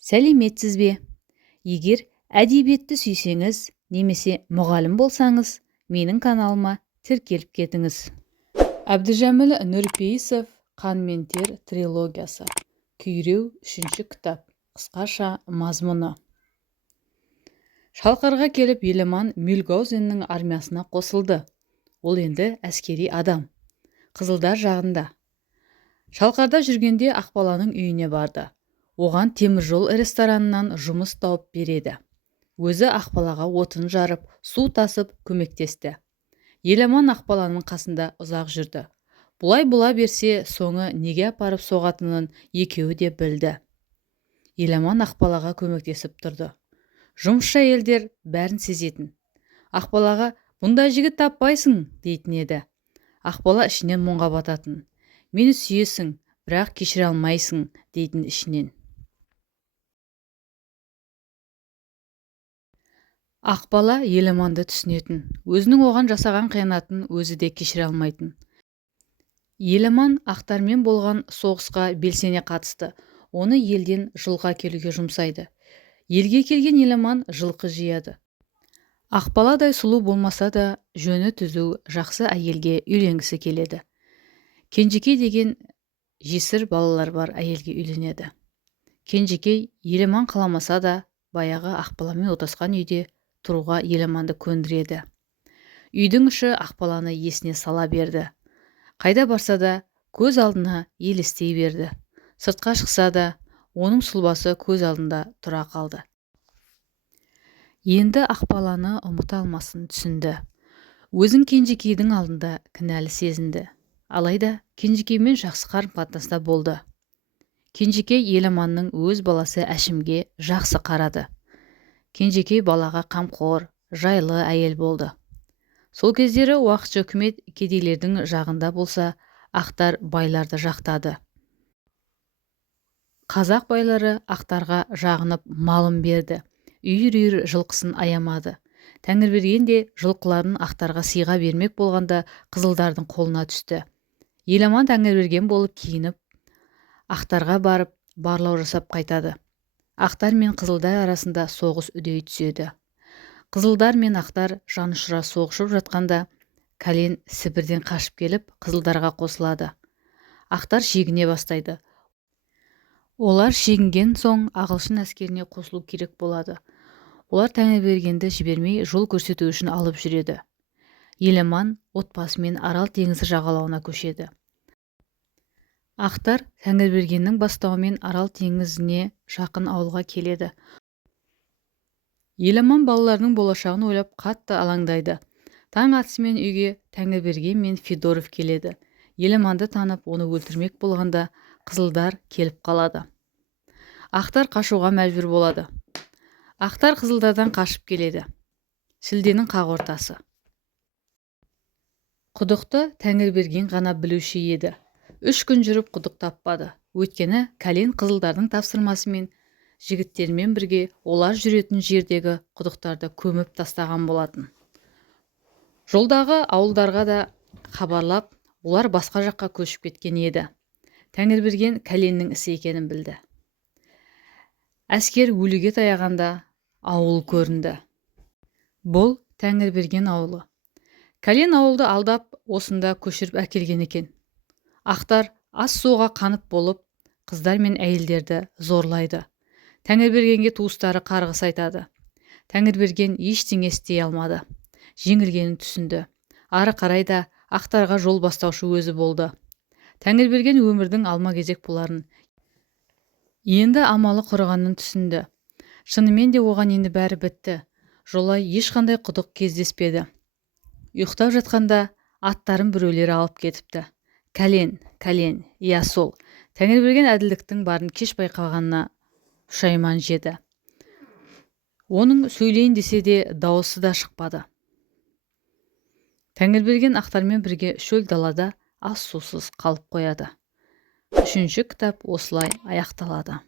Сәлеметсіз бе? Егер әдебиетті сүйсеңіз, немесе мұғалім болсаңыз, менің каналыма тіркеліп кетіңіз. Әбдіжәміл Нұрпейісов «Қан мен тер» трилогиясы. Күйреу 3-ші кітап. Қысқаша мазмұны. Шалқарға келіп Еламан Мюльгаузеннің армиясына қосылды. Ол енді әскери адам. Қызылдар жағында. Шалқарда жүргенде Ақбаланың үйіне барды. Оған теміржол ресторанынан жұмыс тауып береді. Өзі Ақбалаға отын жарып, су тасып көмектесті. Еламан Ақбаланың қасында ұзақ жүрді. Бұлай берсе, соңы неге апарып соғатынын екеуі де білді. Еламан Ақбалаға көмектесіп тұрды. Жұмысшы әйелдер бәрін сезетін. Ақбалаға «Бұндай жігіт таппайсың» дейтін еді. Ақбала ішінен мұңға бататын. «Мені сүйесің, бірақ кешіре алмайсың» дейтін ішінен. Ақбала Еламанды түсінетін. Өзінің оған жасаған қиянатын өзі де кешіре алмайтын. Еламан ақтармен болған соғысқа белсене қатысты. Оны елден жылға келуге жұмсайды. Елге келген Еламан жылқы жияды. Ақбаладай сұлу болмаса да, жөні түзу, жақсы әйелге үйленгісі келеді. Кенжекей деген жесір балалар бар әйелге үйленеді. Кенжекей Еламан қаламаса да, баяғы Ақбаламен отасқан үйде тұруға Еламанды көндіреді. Үйдің іші Ақбаланы есіне сала берді. Қайда барса да көз алдына елестей берді. Сыртқа шықса да, оның сұлбасы көз алдында тұра қалды. Енді Ақбаланы ұмыта алмасын түсінді. Өзін Кенжекейдің алдында кінәлі сезінді. Алайда Кенжекеймен жақсы қарым-қатынаста болды. Кенжекей Еламанның өз баласы Әшімге жақсы қарады. Кенжекей балаға қамқор, жайлы әйел болды. Сол кездері уақытша үкімет кедейлердің жағында болса, ақтар байларды жақтады. Қазақ байлары ақтарға жағынып малын берді. Үйір-үйір жылқысын аямады. Тәңірберген де жылқыларын ақтарға сыйға бермек болғанда қызылдардың қолына түсті. Еламан Тәңірберген болып киініп, ақтарға барып, барлау жасап қайтады. Ақтар мен қызылдар арасында соғыс үдей түседі. Қызылдар мен ақтар жанұшыра соғысып жатқанда, Кәлен Сібірден қашып келіп, қызылдарға қосылады. Ақтар шегіне бастайды. Олар шегінген соң ағылшын әскеріне қосылу керек болады. Олар Тәңірбергенді жібермей жол көрсету үшін алып жүреді. Еламан отбасымен Арал теңізі жағалауына көшеді. Ақтар Тәңірбергеннің бастауымен Арал теңізіне жақын ауылға келеді. Еламан балаларының болашағын ойлап қатты алаңдайды. Таң атысымен үйге Тәңірберген мен Федоров келеді. Еламанды танып, оны өлтірмек болғанда қызылдар келіп қалады. Ақтар қашуға мәжбүр болады. Ақтар қызылдардан қашып келеді. Шілденің қақ ортасы. Құдықты Тәңірберген ғана білуші еді. 3 күн жүріп құдық таппады. Өйткені Кәлен қызылдардың тапсырмасымен жігіттермен бірге олар жүретін жердегі құдықтарды көміп тастаған болатын. Жолдағы ауылдарға да хабарлап, олар басқа жаққа көшіп кеткен еді. Тәңірберген Кәленнің ісі екенін білді. Әскер өліге таяғанда ауыл көрінді. Бұл Тәңірберген ауылы. Кәлен ауылды алдап, осында көшіріп әкелген екен. Ақтар ас суға қанып болып, қыздар мен әйелдерді зорлайды. Тәңірбергенге туыстары қарғыс айтады. Тәңірберген ештеңе істей алмады. Жеңілгенін түсінді. Ары қарай да ақтарға жол бастаушы өзі болды. Тәңірберген өмірдің алма-кезек боларын, енді амалы құрығанын түсінді. Шынымен де оған енді бәрі бітті. Жолай ешқандай құдық кездеспеді. Ұйықтап жатқанда аттарын біреулері алып кетіпті. Кәлен, иә сол. Тәңірберген әділдіктің барын кеш байқағанына пұшайман жеді. Оның сөйлейін десе де дауысы да шықпады. Тәңірберген ақтармен бірге шөл далада ас сусыз қалып қояды. 3-ші кітап осылай аяқталады.